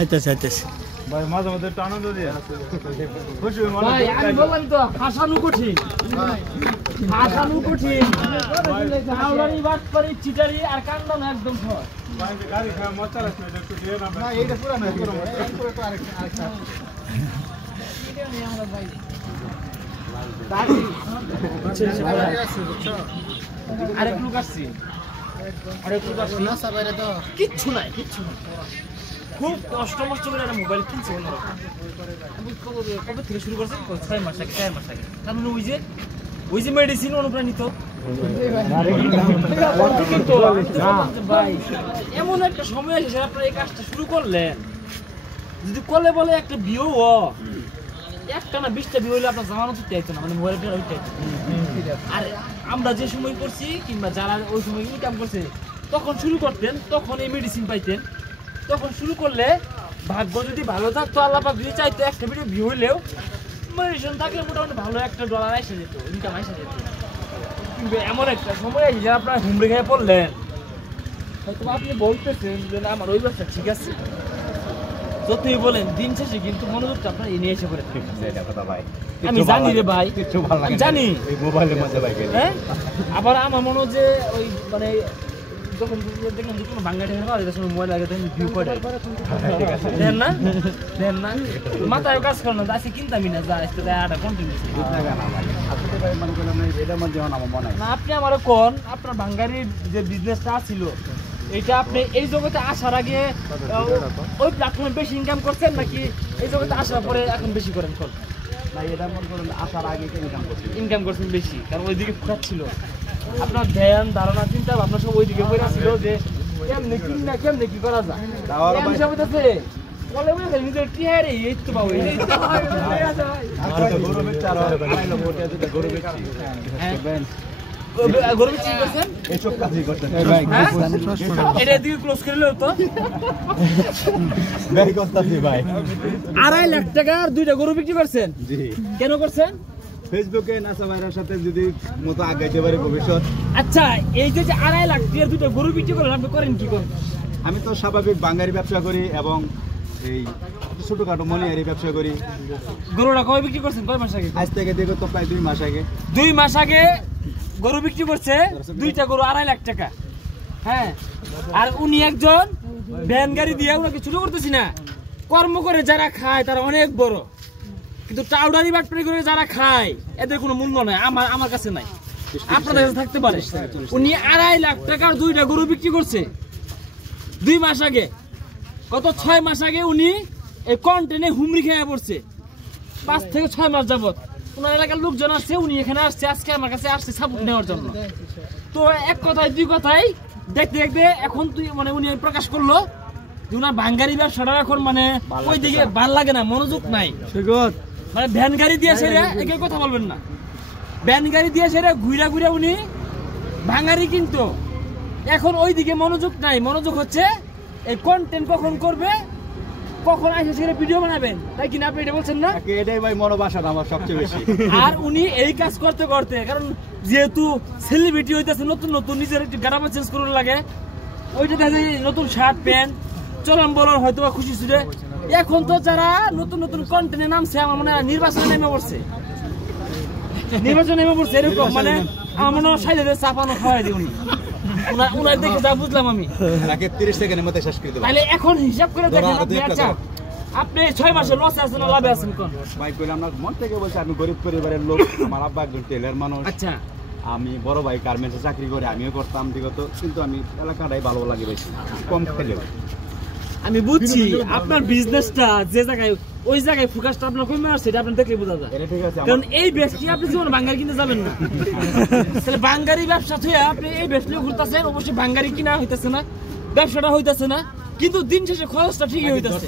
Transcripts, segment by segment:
আইতাছে আইতাছে ভাই মাঝে মাঝে একটু আনন্দ দিয়ে খুশি ভাই আমি বললাম তো হাসানো কঠিন হাওড়ারি বাটপারি চিটারি আর কান্দানো একদম সহজ ভাই গাড়ি খাওয়া মজা লাগছে একটু দিয়ে না না এইটা পুরো না পুরো পুরো তো আরেকটা এটা নিয়ে আমরা ভাই আরেক লোক আসছি না সবাই তো কিচ্ছু নাই খুব কষ্ট করে একটা মোবাইল কিনছে কবে থেকে শুরু করছে 6 মাস আগে 4 মাস আগে তার মানে ওই যে মেডিসিন অনুপ্রাণিত ভাই এমন একটা সময় এসে আপনারা এই কাজটা শুরু করলেন যদি করলে বলে একটা ভিউ একটা না 20টা ভিউ হলে আপনার জামানত চাইতো না মানে মোবাইলটা ওইটাই আর আমরা যে সময় করছি কিংবা যারা ওই সময় ইনকাম করছে তখন শুরু করতেন তখন এই মেডিসিন পাইতেন তখন শুরু করলে ভাগ্য যদি ভালো থাকতো আল্লাহ পাক যদি চাইতো একটা ভিডিও ভিউ হলেও মেডিসিন থাকলে মোটামুটি ভালো একটা ডলার এসে যেত ইনকাম এসে যেত কিন্তু এমন একটা সময় যে আপনার হুমড়ি খেয়ে পড়লেন হয়তো আপনি বলতেছেন যে না আমার ওই ব্যবসা ঠিক আছে যতই বলেন দিন শেষে কিন্তু মনোযোগটা আপনার এনে এসে পড়ে আমি জানি রে ভাই জানি হ্যাঁ আবার আমার মনে হয় যে ওই মানে যখন দেখলাম যে কোনো বাংলা টেনে পাওয়া যায় মোবাইল লাগে তখন ভিউ করে দেন না মাথায় কাজ করেন না আজকে কিনতামই না যা আসতে একটা কন্টিনিউ না আপনি আমার কোন আপনার বাঙ্গারির যে বিজনেসটা ছিল এটা আপনি এই জগতে আসার আগে ওই প্ল্যাটফর্মে বেশি ইনকাম করছেন নাকি এই জগতে আসার পরে এখন বেশি করেন কোন ভাই এটা মনে করেন আসার আগে ইনকাম করছেন বেশি কারণ ওইদিকে ফুটাত ছিল আপনার ধ্যান ধারণা চিন্তা ভাবনা সব ওইদিকে পড়া ছিল যে কেমনে কি না কেমনে কি করা যায় হিসাব হইতেছে বলে বলে নিজের কি হারে এই তো পাবো গরু চিন্তা করছেন এইসব কাজই করতেন এটা দিকে ক্লোজ করে লো তো ভাই করতেছি ভাই 2.5 লাখ টাকার 2টা গরু বিক্রি করছেন জি কেন করছেন ফেসবুকে নাসা ভাইরার সাথে যদি মতো আগাইতে পারে ভবিষ্যৎ আচ্ছা এই যে 2.5 লাখ টাকার 2টা গরু বিক্রি করেন আপনি করেন কি করেন আমি তো স্বাভাবিক বাঙালি ব্যবসা করি এবং এই ছোটখাটো মনিহারি ব্যবসা করি গরুটা কবে বিক্রি করছেন কয় মাস আগে আজ থেকে দেখো তো প্রায় 2 মাস আগে 2 মাস আগে গরু বিক্রি করছে 2টা গরু 2.5 লাখ টাকা হ্যাঁ আর উনি একজন ভ্যান গাড়ি দিয়ে ওনাকে ছোট করতেছি না কর্ম করে যারা খায় তারা অনেক বড় কিন্তু টাউডারি বাটপারি করে যারা খায় এদের কোনো মূল্য নাই আমার কাছে নাই আপনাদের কাছে থাকতে পারে উনি 2.5 লাখ টাকার 2টা গরু বিক্রি করছে 2 মাস আগে গত 6 মাস আগে উনি এই কন্টেনে হুমড়ি খেয়ে পড়ছে 5 থেকে 6 মাস যাবত ওনার এলাকার লোকজন আসছে উনি এখানে আসছে আজকে আমার কাছে আসছে সাপোর্ট নেওয়ার জন্য তো এক কথায় দুই কথায় দেখতে দেখতে এখন তুই মানে উনি প্রকাশ করলো যে ওনার বাঙ্গারি ব্যবসাটা এখন মানে ওই দিকে ভাল লাগে না মনোযোগ নাই মানে ভ্যান গাড়ি দিয়ে সেরে একে কথা বলবেন না ভ্যান গাড়ি দিয়ে সেরে ঘুরা ঘুরে উনি ভাঙ্গারি কিন্তু এখন ওই দিকে মনোযোগ নাই মনোযোগ হচ্ছে এই কন্টেন্ট কখন করবে কখন আসে সেটা ভিডিও বানাবেন তাই কিনা আপনি এটা বলছেন না এটাই ভাই মনোবাসা আমার সবচেয়ে বেশি আর উনি এই কাজ করতে করতে কারণ যেহেতু সেলিব্রিটি হইতাছে নতুন নতুন নিজের একটু গাড়ামা চেঞ্জ করুন লাগে ওইটা দেখা যায় নতুন শার্ট প্যান্ট চলন বলন হয়তো বা খুশি ছিল এখন তো যারা নতুন নতুন কন্টেন্টে নামছে আমার মনে হয় নির্বাচনে নেমে পড়ছে এরকম মানে আমার মনে হয় সাইডে চাপানো খাওয়াই দিই উনি উনার দেখে যা বুঝলাম আমি 30 সেকেন্ডের মধ্যে শেষ করে দেব তাহলে এখন হিসাব করে দেখেন আপনি আচ্ছা আপনি 6 মাসে লসে আছেন না লাভে আছেন কোন ভাই কইলাম না মন থেকে বলছি আমি গরিব পরিবারের লোক আমার আব্বা একজন টেলার মানুষ আচ্ছা আমি বড় ভাই গার্মেন্টসে চাকরি করে আমিও করতাম বিগত কিন্তু আমি এলাকাটাই ভালো লাগে বেশি কম খেলে আমি বুঝছি আপনার বিজনেসটা যে জায়গায় ওই জায়গায় ফোকাসটা আপনার কমে আসছে এটা আপনি দেখলে বোঝা যায় এটা ঠিক আছে কারণ এই ব্যক্তি আপনি জীবনে বাঙ্গারি কিনতে যাবেন না তাহলে বাঙ্গারি ব্যবসা থেকে আপনি এই ব্যক্তি ঘুরতেছেন অবশ্যই বাঙ্গারি কিনা হইতেছে না ব্যবসাটা হইতেছে না কিন্তু দিন শেষে খরচটা ঠিকই হইতেছে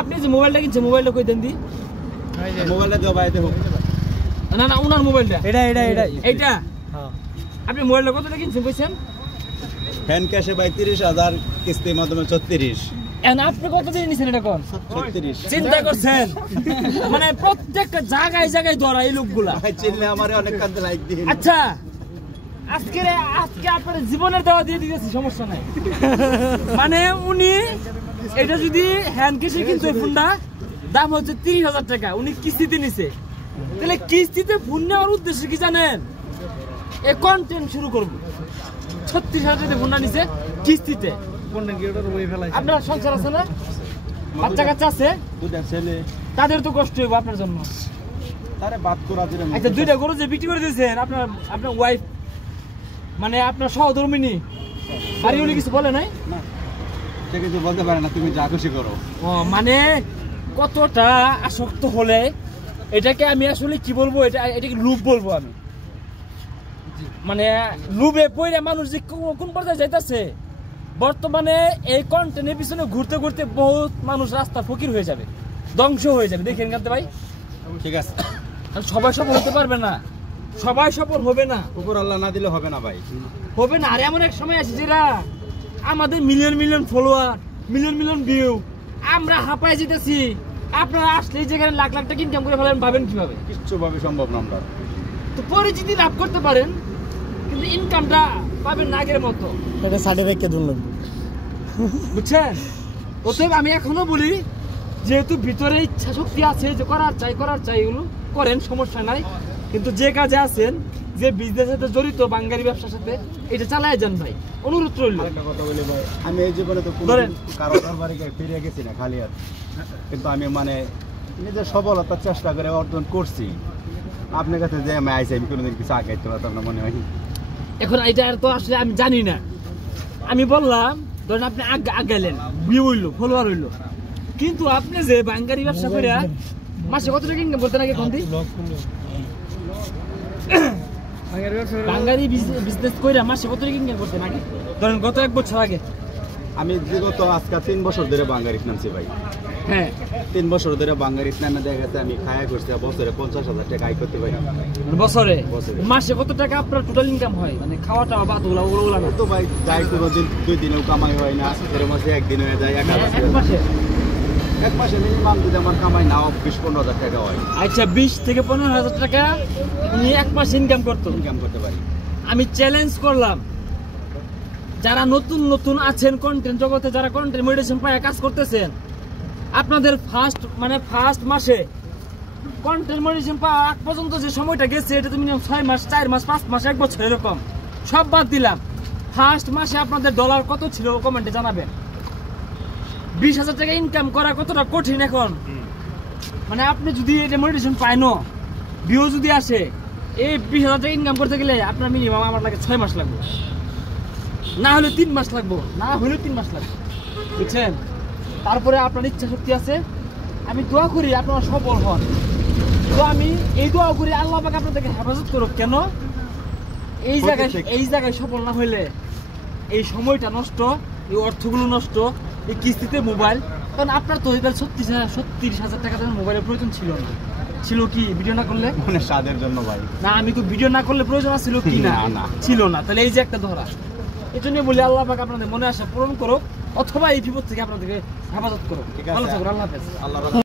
আপনি যে মোবাইলটা কিনছেন মোবাইলটা কই দেন দি মোবাইলটা দাও ভাই দেখো না না উনার মোবাইলটা এটা আপনি মোবাইলটা কত টাকা কিনছেন কইছেন ফ্যান ক্যাশে ভাই 30,000 কিস্তির মাধ্যমে 36 এখন আপনি কত দিয়ে নিছেন এটা কোন 36 চিন্তা করছেন মানে প্রত্যেকটা জায়গায় জায়গায় ধরা এই লোকগুলা ভাই চিনলে আমারে অনেক কান্দে লাইক দিন আচ্ছা আজকে আপনার জীবনের দেওয়া দিয়ে দিয়েছি, সমস্যা নাই। মানে উনি এটা যদি হ্যান্ড ক্যাশে কিনতো ফোনটা দাম হচ্ছে 30,000 টাকা, উনি কিস্তিতে নিছে। তাহলে কিস্তিতে ফোন নেওয়ার উদ্দেশ্য কি জানেন? এই কন্টেন্ট শুরু করবো। 36,000 টাকা ফোনটা নিছে কিস্তিতে। আপনার সংসার আছে না, বাচ্চা কাচ্চা আছে, তাদের তো কষ্ট হইব আপনার জন্য। আচ্ছা, 2টা গরু যে বিক্রি করে দিয়েছেন আপনার ওয়াইফ, মানে আপনার সহধর্মিনী, বাড়ি উনি কিছু বলে নাই? কিছু বলতে পারে না, তুমি যা খুশি করো। ও মানে কতটা আসক্ত হলে এটাকে আমি আসলে কি বলবো, এটাকে লুপ বলবো আমি। মানে লুপে পড়ে মানুষ যে কোন পর্যায়ে যাইতেছে, বর্তমানে এই কন্টেন্টের পিছনে ঘুরতে ঘুরতে বহুত মানুষ রাস্তা ফকির হয়ে যাবে, ধ্বংস হয়ে যাবে। দেখেন কাঁদতে ভাই, ঠিক আছে, সবাই সফল হতে পারবে না, সবাই সফল হবে না, কুকুর আল্লাহ না দিলে হবে না ভাই, হবে না। আর এমন এক সময় আছে যেটা আমাদের million million follower, million million view, আমরা হাঁপায় যেতেছি। আপনারা আসলে যেখানে লাখ লাখ টাকা ইনকাম করে ফেলেন, ভাবেন কিভাবে? কিচ্ছু ভাবে সম্ভব না। আমরা তো পরিচিতি লাভ করতে পারেন, কিন্তু ইনকামটা পাবেন না আগের মতো। এটা সার্টিফিকেট দিন, বুঝছেন? অতএব আমি এখনো বলি, যেহেতু ভিতরে ইচ্ছা শক্তি আছে যে করার চাই এগুলো করেন, সমস্যা নাই। কিন্তু যে কাজে আছেন, যে বিজনেসের সাথে জড়িত, বাঙ্গারি ব্যবসার সাথে, এটা চালায় যান ভাই, অনুরোধ রইল। একটা কথা বলি ভাই, আমি এই জীবনে তো ধরেন কারো দরবারে ফিরে গেছি না খালি হাত, কিন্তু আমি মানে নিজের সফলতার চেষ্টা করে অর্জন করছি। আপনার কাছে যে আমি আইসি, আমি কোনোদিন কিছু আগাইতে পারতাম না মনে হয়। এখন এটা আর তো আসলে আমি জানি না, আমি বললাম ধরেন আপনি আগাইলেন, ভিউ হইলো, ফলোয়ার হইলো, কিন্তু আপনি যে বাঙ্গারি ব্যবসা করে মাসে কত টাকা ইনকাম করতেন আগে? কমতি বাঙ্গারি বিজনেস করে মাসে কত টাকা ইনকাম করতেন আগে? ধরেন গত 1 বছর আগে। আমি বিগত আজকে 3 বছর ধরে বাঙ্গারি নামছি ভাই। হ্যাঁ, 3 বছর ধরে বাঙ্গারি নামে দেখা গেছে আমি খায়া করছি, বছরে 50,000 টাকা আয় করতে পারি। বছরে? মাসে কত টাকা আপনার টোটাল ইনকাম হয়, মানে খাওয়া টাওয়া বাদ ওগুলো না? তো ভাই যাই কোনোদিন 2 দিনেও কামাই হয় না, এর মাসে 1 দিন হয়ে যায়। এক মাসে মিনিমাম যদি আমার কামাই নাও 20-15,000 টাকা হয়। আচ্ছা, 20 থেকে 15,000 টাকা উনি 1 মাস ইনকাম করতে পারি। আমি চ্যালেঞ্জ করলাম, যারা নতুন নতুন আছেন কন্টেন্ট জগতে, যারা কন্টেন্ট মনিটাইজেশন পায় কাজ করতেছেন, আপনাদের ফার্স্ট মাসে কন্টেন্ট মনিটাইজেশন পাওয়া আগ পর্যন্ত যে সময়টা গেছে, এটা তো মিনিমাম 6 মাস, 4 মাস, 5 মাস, 1 বছর, এরকম সব বাদ দিলাম। ফার্স্ট মাসে আপনাদের ডলার কত ছিল কমেন্টে জানাবেন। 20,000 টাকা ইনকাম করা কতটা কঠিন এখন। মানে আপনি যদি এটা মনিটাইজেশন পায় না, ভিউ যদি আসে, এই 20,000 টাকা ইনকাম করতে গেলে আপনার মিনিমাম আমার লাগে 6 মাস লাগবে, না হলে 3 মাস লাগবে, বুঝছেন? তারপরে আপনার ইচ্ছা শক্তি আছে, আমি দোয়া করি আপনারা সফল হন। তো আমি এই দোয়া করি আল্লাহ পাক আপনাদেরকে হেফাজত করুক। কেন এই জায়গায় সফল না হইলে এই সময়টা নষ্ট, এই অর্থগুলো নষ্ট, এই কিস্তিতে মোবাইল। কারণ আপনার তো 36,000 টাকা মোবাইলের প্রয়োজন ছিল না, ছিল কি ভিডিও না করলে? মানে স্বাদের জন্য ভাই। না, আমি তো ভিডিও না করলে প্রয়োজন ছিল কি না? ছিল না। তাহলে এই যে একটা ধরা, এই জন্য বলি আল্লাহ পাক আপনাদের মনে আশা পূরণ করুক, অথবা এই বিপদ থেকে আপনাদেরকে হেফাজত করুক। ভালো থাকুন, আল্লাহ হাফেজ।